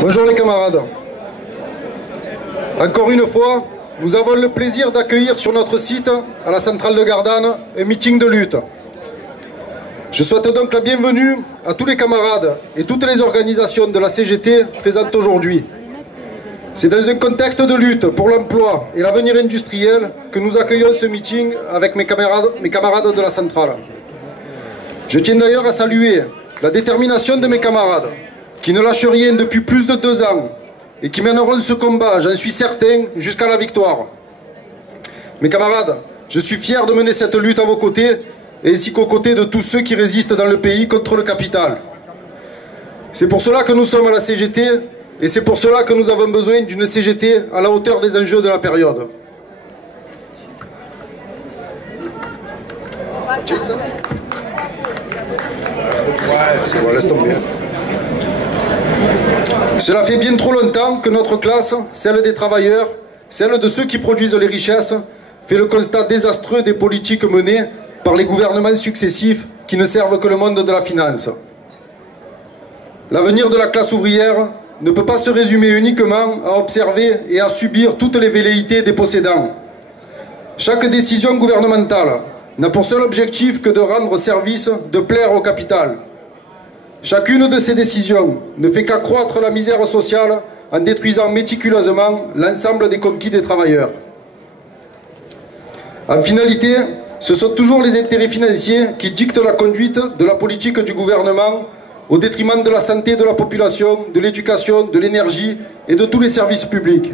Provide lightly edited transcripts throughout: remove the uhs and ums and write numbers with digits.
Bonjour les camarades. Encore une fois, nous avons le plaisir d'accueillir sur notre site, à la centrale de Gardanne, un meeting de lutte. Je souhaite donc la bienvenue à tous les camarades et toutes les organisations de la CGT présentes aujourd'hui. C'est dans un contexte de lutte pour l'emploi et l'avenir industriel que nous accueillons ce meeting avec mes camarades de la centrale. Je tiens d'ailleurs à saluer la détermination de mes camarades, qui ne lâchent rien depuis plus de 2 ans et qui mèneront ce combat, j'en suis certain, jusqu'à la victoire. Mes camarades, je suis fier de mener cette lutte à vos côtés, ainsi qu'aux côtés de tous ceux qui résistent dans le pays contre le capital. C'est pour cela que nous sommes à la CGT, et c'est pour cela que nous avons besoin d'une CGT à la hauteur des enjeux de la période. Ça tient, ça ? Bon, laisse tomber. Cela fait bien trop longtemps que notre classe, celle des travailleurs, celle de ceux qui produisent les richesses, fait le constat désastreux des politiques menées par les gouvernements successifs qui ne servent que le monde de la finance. L'avenir de la classe ouvrière ne peut pas se résumer uniquement à observer et à subir toutes les velléités des possédants. Chaque décision gouvernementale n'a pour seul objectif que de rendre service, de plaire au capital. Chacune de ces décisions ne fait qu'accroître la misère sociale en détruisant méticuleusement l'ensemble des conquis des travailleurs. En finalité, ce sont toujours les intérêts financiers qui dictent la conduite de la politique du gouvernement au détriment de la santé de la population, de l'éducation, de l'énergie et de tous les services publics.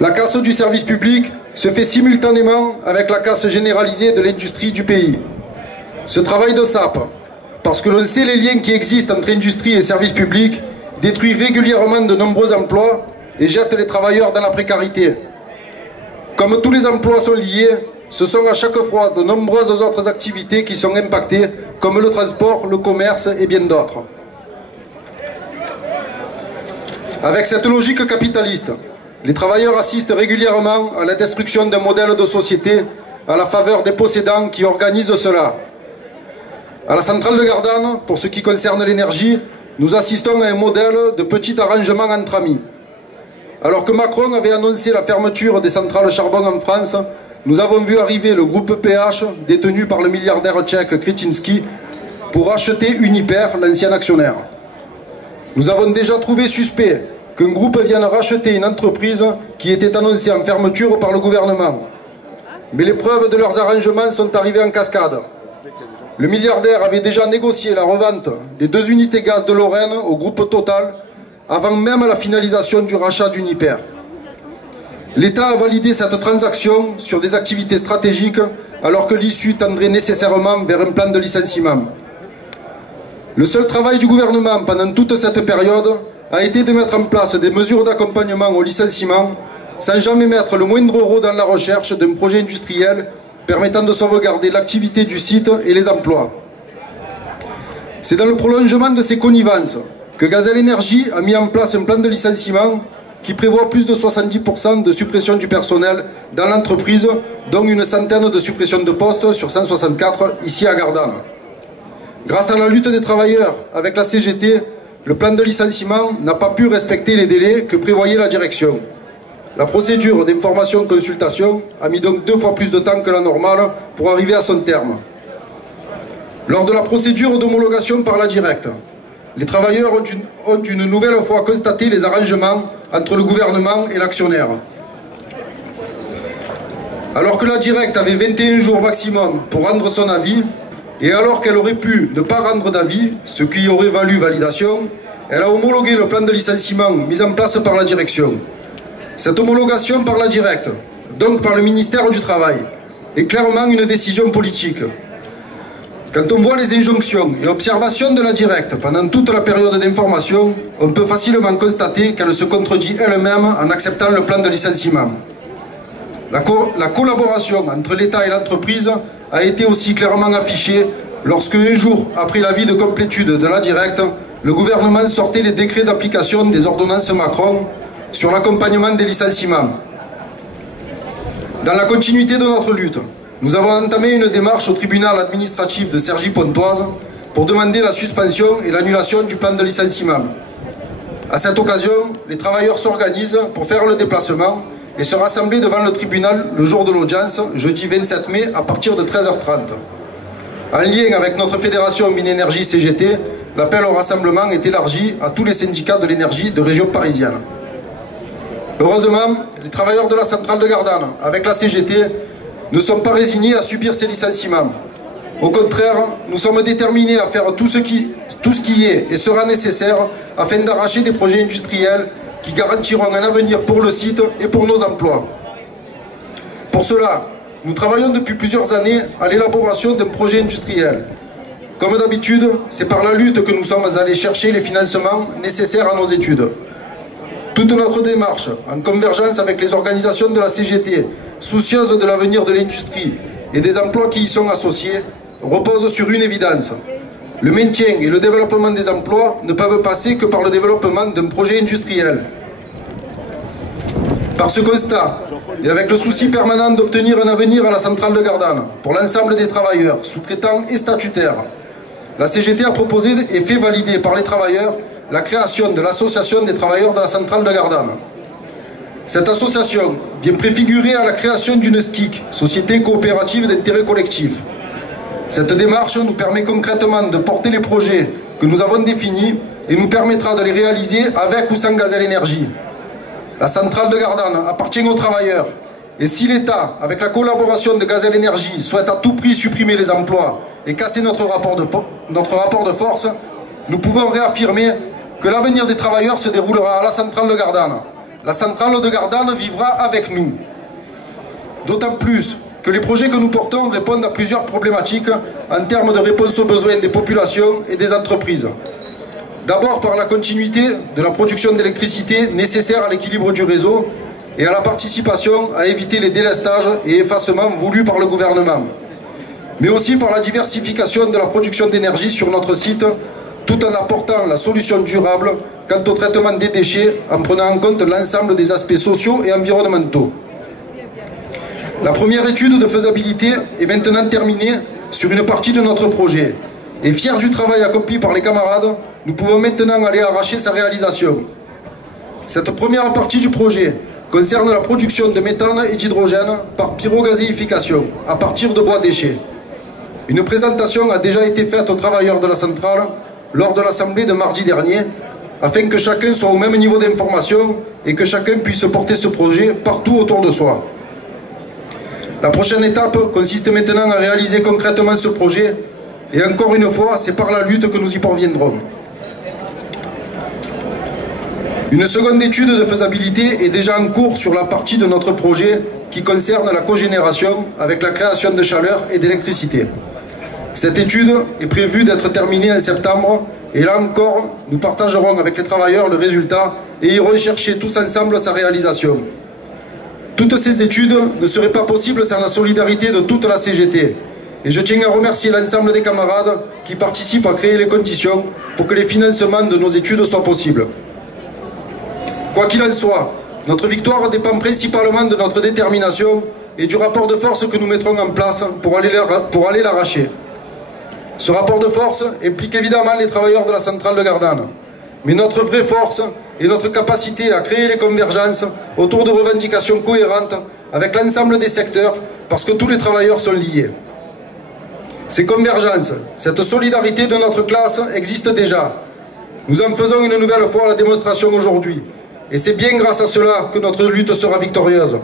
La casse du service public se fait simultanément avec la casse généralisée de l'industrie du pays. Ce travail de sape, parce que l'on sait les liens qui existent entre industrie et services publics, détruit régulièrement de nombreux emplois et jette les travailleurs dans la précarité. Comme tous les emplois sont liés, ce sont à chaque fois de nombreuses autres activités qui sont impactées, comme le transport, le commerce et bien d'autres. Avec cette logique capitaliste, les travailleurs assistent régulièrement à la destruction d'un modèle de société à la faveur des possédants qui organisent cela. À la centrale de Gardanne, pour ce qui concerne l'énergie, nous assistons à un modèle de petit arrangement entre amis. Alors que Macron avait annoncé la fermeture des centrales charbon en France, nous avons vu arriver le groupe PH, détenu par le milliardaire tchèque Kretinsky, pour acheter Uniper, l'ancien actionnaire. Nous avons déjà trouvé suspect qu'un groupe vienne racheter une entreprise qui était annoncée en fermeture par le gouvernement. Mais les preuves de leurs arrangements sont arrivées en cascade. Le milliardaire avait déjà négocié la revente des 2 unités gaz de Lorraine au groupe Total avant même la finalisation du rachat d'Uniper. L'État a validé cette transaction sur des activités stratégiques alors que l'issue tendrait nécessairement vers un plan de licenciement. Le seul travail du gouvernement pendant toute cette période a été de mettre en place des mesures d'accompagnement au licenciement sans jamais mettre le moindre euro dans la recherche d'un projet industriel permettant de sauvegarder l'activité du site et les emplois. C'est dans le prolongement de ces connivences que Gazelle Énergie a mis en place un plan de licenciement qui prévoit plus de 70% de suppression du personnel dans l'entreprise, dont une centaine de suppressions de postes sur 164 ici à Gardanne. Grâce à la lutte des travailleurs avec la CGT, le plan de licenciement n'a pas pu respecter les délais que prévoyait la direction. La procédure d'information-consultation a mis donc 2 fois plus de temps que la normale pour arriver à son terme. Lors de la procédure d'homologation par la directe, les travailleurs ont une nouvelle fois constaté les arrangements entre le gouvernement et l'actionnaire. Alors que la directe avait 21 jours maximum pour rendre son avis, et alors qu'elle aurait pu ne pas rendre d'avis, ce qui aurait valu validation, elle a homologué le plan de licenciement mis en place par la direction. Cette homologation par la directe, donc par le ministère du Travail, est clairement une décision politique. Quand on voit les injonctions et observations de la directe pendant toute la période d'information, on peut facilement constater qu'elle se contredit elle-même en acceptant le plan de licenciement. La collaboration entre l'État et l'entreprise a été aussi clairement affichée lorsque, un jour après l'avis de complétude de la directe, le gouvernement sortait les décrets d'application des ordonnances Macron sur l'accompagnement des licenciements. Dans la continuité de notre lutte, nous avons entamé une démarche au tribunal administratif de Cergy-Pontoise pour demander la suspension et l'annulation du plan de licenciement. À cette occasion, les travailleurs s'organisent pour faire le déplacement et se rassembler devant le tribunal le jour de l'audience, jeudi 27 mai, à partir de 13h30. En lien avec notre fédération Minénergie CGT, l'appel au rassemblement est élargi à tous les syndicats de l'énergie de région parisienne. Heureusement, les travailleurs de la centrale de Gardanne, avec la CGT, ne sont pas résignés à subir ces licenciements. Au contraire, nous sommes déterminés à faire tout ce qui est et sera nécessaire afin d'arracher des projets industriels qui garantiront un avenir pour le site et pour nos emplois. Pour cela, nous travaillons depuis plusieurs années à l'élaboration d'un projet industriel. Comme d'habitude, c'est par la lutte que nous sommes allés chercher les financements nécessaires à nos études. Toute notre démarche, en convergence avec les organisations de la CGT, soucieuses de l'avenir de l'industrie et des emplois qui y sont associés, repose sur une évidence. Le maintien et le développement des emplois ne peuvent passer que par le développement d'un projet industriel. Par ce constat, et avec le souci permanent d'obtenir un avenir à la centrale de Gardanne, pour l'ensemble des travailleurs, sous-traitants et statutaires, la CGT a proposé et fait valider par les travailleurs la création de l'association des travailleurs de la centrale de Gardanne. Cette association vient préfigurer à la création d'une SCIC, Société coopérative d'intérêt collectif. Cette démarche nous permet concrètement de porter les projets que nous avons définis et nous permettra de les réaliser avec ou sans Gazelle Énergie. La centrale de Gardanne appartient aux travailleurs et si l'État, avec la collaboration de Gazelle Énergie, souhaite à tout prix supprimer les emplois et casser notre rapport de force, nous pouvons réaffirmer que l'avenir des travailleurs se déroulera à la centrale de Gardanne. La centrale de Gardanne vivra avec nous. D'autant plus que les projets que nous portons répondent à plusieurs problématiques en termes de réponse aux besoins des populations et des entreprises. D'abord par la continuité de la production d'électricité nécessaire à l'équilibre du réseau et à la participation à éviter les délestages et effacements voulus par le gouvernement. Mais aussi par la diversification de la production d'énergie sur notre site, tout en apportant la solution durable quant au traitement des déchets en prenant en compte l'ensemble des aspects sociaux et environnementaux. La première étude de faisabilité est maintenant terminée sur une partie de notre projet. Et fiers du travail accompli par les camarades, nous pouvons maintenant aller arracher sa réalisation. Cette première partie du projet concerne la production de méthane et d'hydrogène par pyrogazéification à partir de bois déchets. Une présentation a déjà été faite aux travailleurs de la centrale lors de l'assemblée de mardi dernier, afin que chacun soit au même niveau d'information et que chacun puisse porter ce projet partout autour de soi. La prochaine étape consiste maintenant à réaliser concrètement ce projet et encore une fois, c'est par la lutte que nous y parviendrons. Une seconde étude de faisabilité est déjà en cours sur la partie de notre projet qui concerne la cogénération avec la création de chaleur et d'électricité. Cette étude est prévue d'être terminée en septembre et là encore, nous partagerons avec les travailleurs le résultat et irons chercher tous ensemble sa réalisation. Toutes ces études ne seraient pas possibles sans la solidarité de toute la CGT. Et je tiens à remercier l'ensemble des camarades qui participent à créer les conditions pour que les financements de nos études soient possibles. Quoi qu'il en soit, notre victoire dépend principalement de notre détermination et du rapport de force que nous mettrons en place pour aller l'arracher. Ce rapport de force implique évidemment les travailleurs de la centrale de Gardanne. Mais notre vraie force est notre capacité à créer les convergences autour de revendications cohérentes avec l'ensemble des secteurs parce que tous les travailleurs sont liés. Ces convergences, cette solidarité de notre classe existe déjà. Nous en faisons une nouvelle fois la démonstration aujourd'hui. Et c'est bien grâce à cela que notre lutte sera victorieuse.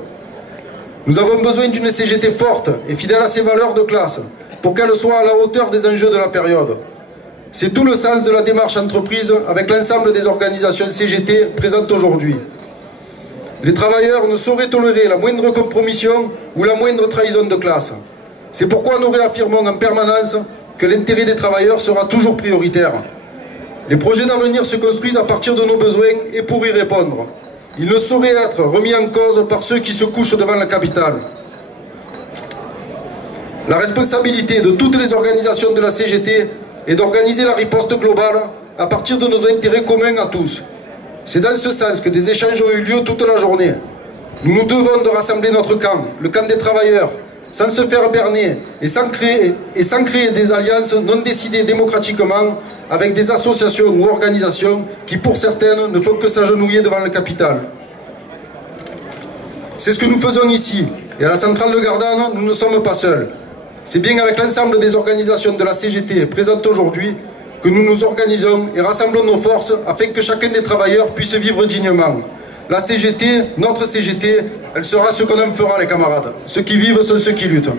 Nous avons besoin d'une CGT forte et fidèle à ses valeurs de classe pour qu'elle soit à la hauteur des enjeux de la période. C'est tout le sens de la démarche entreprise avec l'ensemble des organisations CGT présentes aujourd'hui. Les travailleurs ne sauraient tolérer la moindre compromission ou la moindre trahison de classe. C'est pourquoi nous réaffirmons en permanence que l'intérêt des travailleurs sera toujours prioritaire. Les projets d'avenir se construisent à partir de nos besoins et pour y répondre. Ils ne sauraient être remis en cause par ceux qui se couchent devant la capitale. La responsabilité de toutes les organisations de la CGT est d'organiser la riposte globale à partir de nos intérêts communs à tous. C'est dans ce sens que des échanges ont eu lieu toute la journée. Nous nous devons de rassembler notre camp, le camp des travailleurs, sans se faire berner et sans créer des alliances non décidées démocratiquement avec des associations ou organisations qui, pour certaines, ne font que s'agenouiller devant le capital. C'est ce que nous faisons ici. Et à la centrale de Gardanne, nous ne sommes pas seuls. C'est bien avec l'ensemble des organisations de la CGT présentes aujourd'hui que nous nous organisons et rassemblons nos forces afin que chacun des travailleurs puisse vivre dignement. La CGT, notre CGT, elle sera ce qu'on en fera les camarades. Ceux qui vivent sont ceux qui luttent.